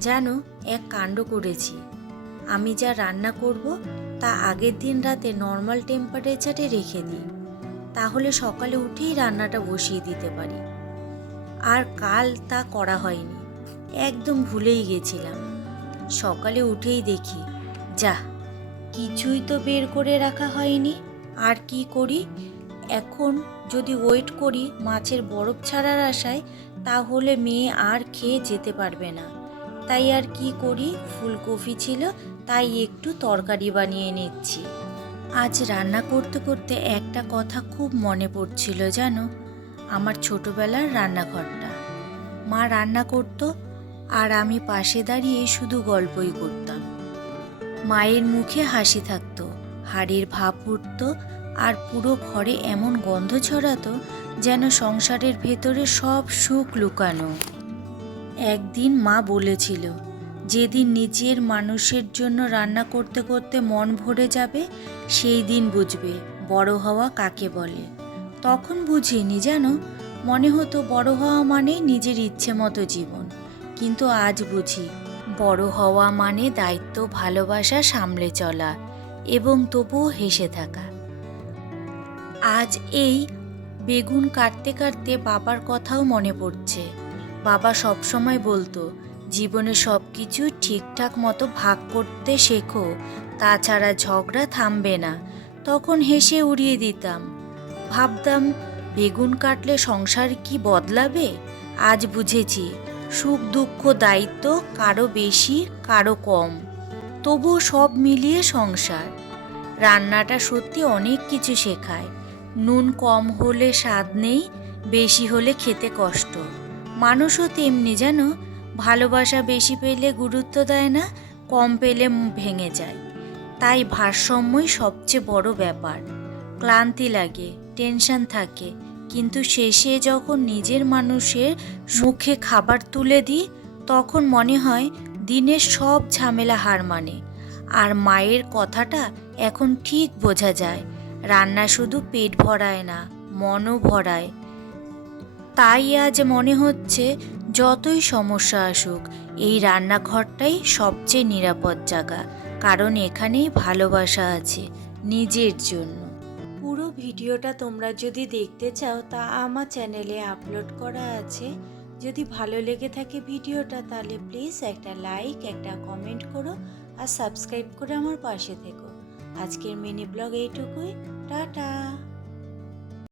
জানো এক কাণ্ড করেছি। আমি যা রান্না করব, তা আগের দিন রাতে নর্মাল টেম্পারেচারে রেখে দিই। তাহলে সকালে উঠেই রান্নাটা বসিয়ে দিতে পারি। আর কাল তা করা হয়নি। একদম ভুলেই গেছিলাম। সকালে উঠেই দেখি, যা, কিছুই তো বের করে রাখা হয়নি। আর কি করি? এখন যদি ওয়েট করি মাছের বরফ ছাড়ার আশায়, তাহলে মেয়ে আর খেয়ে যেতে পারবে না। তাই আর কি করি? ফুলকপি ছিল, তাই একটু তরকারি বানিয়ে নিচ্ছি। আজ রান্না করতে করতে একটা কথা খুব মনে পড়ছিল, জানো? আমার ছোটবেলার রান্নাঘরটা। মা রান্না করতো, আর আমি পাশে দাঁড়িয়ে শুধু গল্পই করতাম। মায়ের মুখে হাসি থাকতো, হাড়ের ভাব উঠতো, আর পুরো ঘরে এমন গন্ধ ছড়াতো যেন সংসারের ভেতরে সব সুখ লুকানো। একদিন মা বলেছিল, যেদিন নিজের মানুষের জন্য রান্না করতে করতে মন ভরে যাবে, সেই দিন বুঝবে বড় হওয়া কাকে বলে। তখন বুঝিনি জানো মনে হতো বড় হওয়া মানে নিজের ইচ্ছে মতো জীবন। কিন্তু আজ বুঝি বড় হওয়া মানে দায়িত্ব ভালোবাসা সামলে চলা এবং তবুও হেসে থাকা। আজ এই বেগুন কাটতে কাটতে বাবার কথাও মনে পড়ছে। বাবা সবসময় বলতো, জীবনে সব কিছু ঠিকঠাক মতো ভাগ করতে শেখো, তাছাড়া ঝগড়া থামবে না। তখন হেসে উড়িয়ে দিতাম, ভাবতাম, বেগুন কাটলে সংসার কি বদলাবে? আজ বুঝেছি, সুখ দুঃখ দায়িত্ব কারও বেশি, কারও কম। তবুও সব মিলিয়ে সংসার। রান্নাটা সত্যি অনেক কিছু শেখায়। নুন কম হলে স্বাদ নেই, বেশি হলে খেতে কষ্ট। মানুষও তেমনি যেন ভালোবাসা বেশি পেলে গুরুত্ব দেয় না, কম পেলে ভেঙে যায়। তাই ভারসাম্যই সবচেয়ে বড় ব্যাপার। ক্লান্তি লাগে, টেনশন থাকে, কিন্তু শেষে যখন নিজের মানুষের মুখে খাবার তুলে দিই, তখন মনে হয় দিনের সব ঝামেলা হার মানে। আর মায়ের কথাটা এখন ঠিক বোঝা যায়। রান্না শুধু পেট ভরায় না, মনও ভরায়। তাই আজ মনে হচ্ছে যতই সমস্যা আসুক, এই রান্নাঘরটাই সবচেয়ে নিরাপদ জায়গা, কারণ এখানেই ভালোবাসা আছে নিজের জন্য। পুরো ভিডিওটা তোমরা যদি দেখতে চাও, তা আমার চ্যানেলে আপলোড করা আছে। যদি ভালো লেগে থাকে ভিডিওটা, তাহলে প্লিজ একটা লাইক, একটা কমেন্ট করো আর সাবস্ক্রাইব করে আমার পাশে থেকো। আজকের মিনি ব্লগ এইটুকুই। টাটা!